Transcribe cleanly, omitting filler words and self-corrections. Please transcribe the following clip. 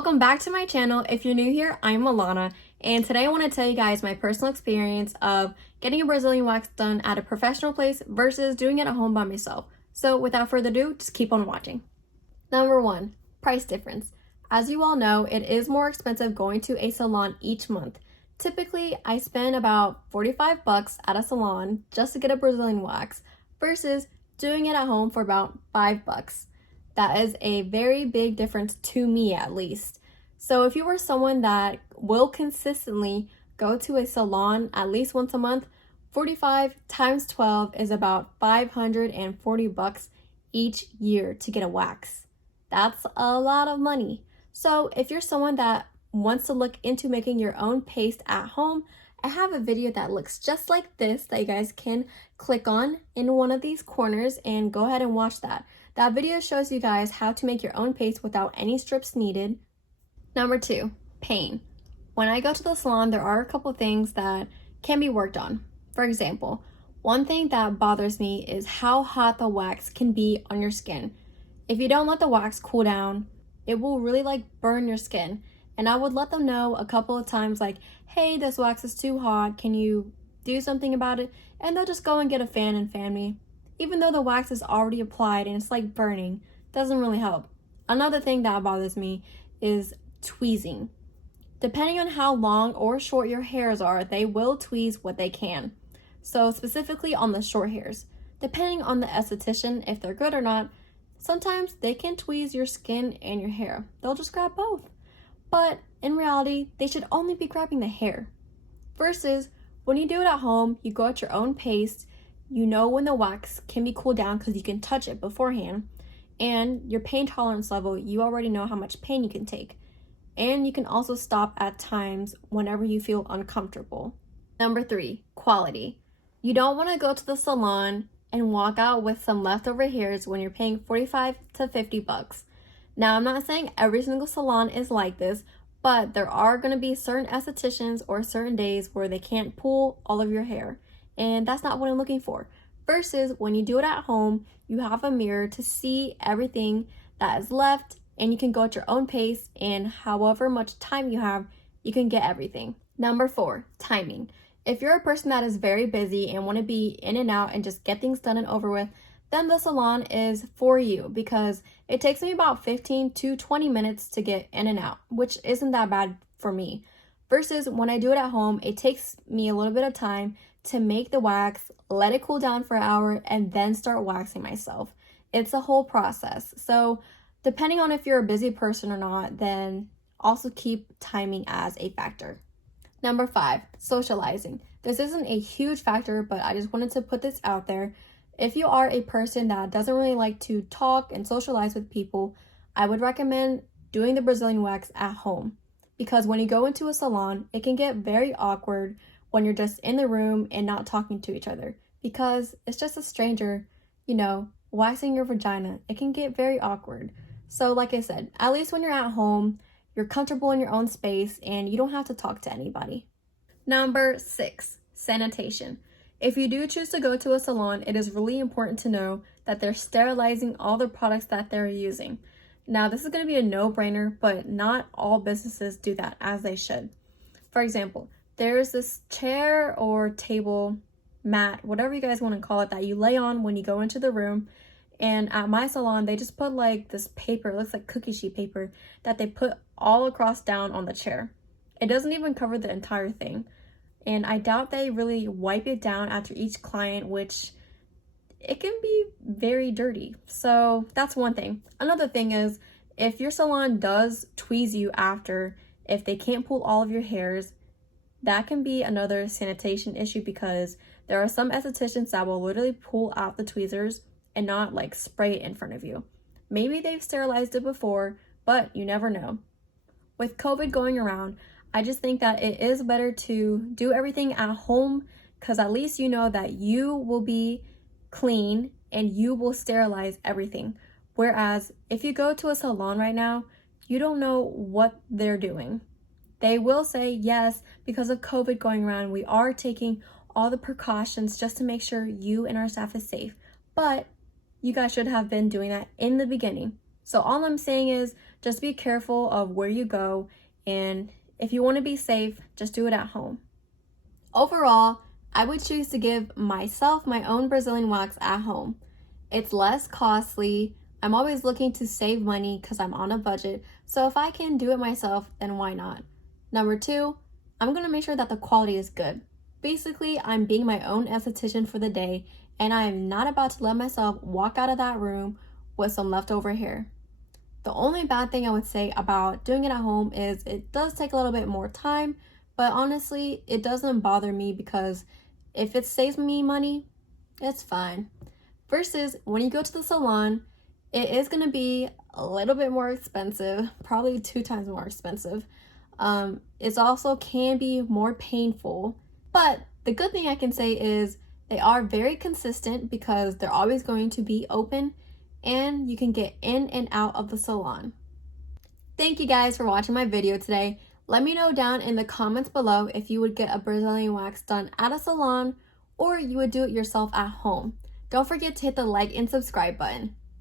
Welcome back to my channel. If you're new here, I'm Alana, and today I want to tell you guys my personal experience of getting a Brazilian wax done at a professional place versus doing it at home by myself. So without further ado, just keep on watching. Number 1, price difference. As you all know, it is more expensive going to a salon each month. Typically, I spend about 45 bucks at a salon just to get a Brazilian wax versus doing it at home for about 5 bucks. That is a very big difference to me, at least. So if you are someone that will consistently go to a salon at least once a month, 45 times 12 is about 540 bucks each year to get a wax. That's a lot of money. So if you're someone that wants to look into making your own paste at home, I have a video that looks just like this that you guys can click on in one of these corners and go ahead and watch that. That video shows you guys how to make your own paste without any strips needed. Number 2, pain. When I go to the salon, there are a couple things that can be worked on. For example, one thing that bothers me is how hot the wax can be on your skin. If you don't let the wax cool down, it will really burn your skin. And I would let them know a couple of times hey, this wax is too hot, can you do something about it? And they'll just go and get a fan and fan me. Even though the wax is already applied and it's burning, doesn't really help. Another thing that bothers me is tweezing. Depending on how long or short your hairs are, they will tweeze what they can. So specifically on the short hairs, depending on the esthetician, if they're good or not, sometimes they can tweeze your skin and your hair. They'll just grab both. But in reality, they should only be grabbing the hair. Versus when you do it at home, you go at your own pace, you know when the wax can be cooled down because you can touch it beforehand, and your pain tolerance level, you already know how much pain you can take. And you can also stop at times whenever you feel uncomfortable. Number 3, quality. You don't want to go to the salon and walk out with some leftover hairs when you're paying 45 to 50 bucks. Now, I'm not saying every single salon is like this, but there are going to be certain estheticians or certain days where they can't pull all of your hair. And that's not what I'm looking for. Versus when you do it at home, you have a mirror to see everything that is left, and you can go at your own pace, and however much time you have, you can get everything. Number 4, timing. If you're a person that is very busy and want to be in and out and just get things done and over with, then the salon is for you, because it takes me about 15 to 20 minutes to get in and out, which isn't that bad for me. Versus when I do it at home, it takes me a little bit of time to make the wax, let it cool down for an hour, and then start waxing myself. It's a whole process. So depending on if you're a busy person or not, then also keep timing as a factor. Number 5, socializing. This isn't a huge factor, but I just wanted to put this out there. If you are a person that doesn't really like to talk and socialize with people, I would recommend doing the Brazilian wax at home. Because when you go into a salon, it can get very awkward when you're just in the room and not talking to each other. Because it's just a stranger, waxing your vagina. It can get very awkward. So like I said, at least when you're at home, you're comfortable in your own space and you don't have to talk to anybody. Number 6, sanitation. If you do choose to go to a salon, it is really important to know that they're sterilizing all the products that they're using. Now, this is going to be a no-brainer, but not all businesses do that as they should. For example, there's this chair or table, mat, whatever you guys want to call it, that you lay on when you go into the room. And at my salon, they just put this paper, it looks like cookie sheet paper, that they put all across down on the chair. It doesn't even cover the entire thing. And I doubt they really wipe it down after each client, which it can be very dirty. So that's one thing. Another thing is, if your salon does tweeze you after, if they can't pull all of your hairs, that can be another sanitation issue, because there are some estheticians that will literally pull out the tweezers and not spray it in front of you. Maybe they've sterilized it before, but you never know. With COVID going around, I just think that it is better to do everything at home, because at least you know that you will be clean and you will sterilize everything. Whereas if you go to a salon right now, you don't know what they're doing. They will say, yes, because of COVID going around, we are taking all the precautions just to make sure you and our staff is safe. But you guys should have been doing that in the beginning. So all I'm saying is just be careful of where you go, and if you want to be safe, just do it at home. Overall, I would choose to give myself my own Brazilian wax at home. It's less costly. I'm always looking to save money because I'm on a budget, so if I can do it myself, then why not? Number 2, I'm going to make sure that the quality is good. Basically, I'm being my own esthetician for the day, and I am not about to let myself walk out of that room with some leftover hair. The only bad thing I would say about doing it at home is it does take a little bit more time, but honestly, it doesn't bother me because if it saves me money, it's fine. Versus when you go to the salon, it is going to be a little bit more expensive, probably 2 times more expensive. It also can be more painful, but the good thing I can say is they are very consistent because they're always going to be open and you can get in and out of the salon. Thank you guys for watching my video today. Let me know down in the comments below if you would get a Brazilian wax done at a salon or you would do it yourself at home. Don't forget to hit the like and subscribe button.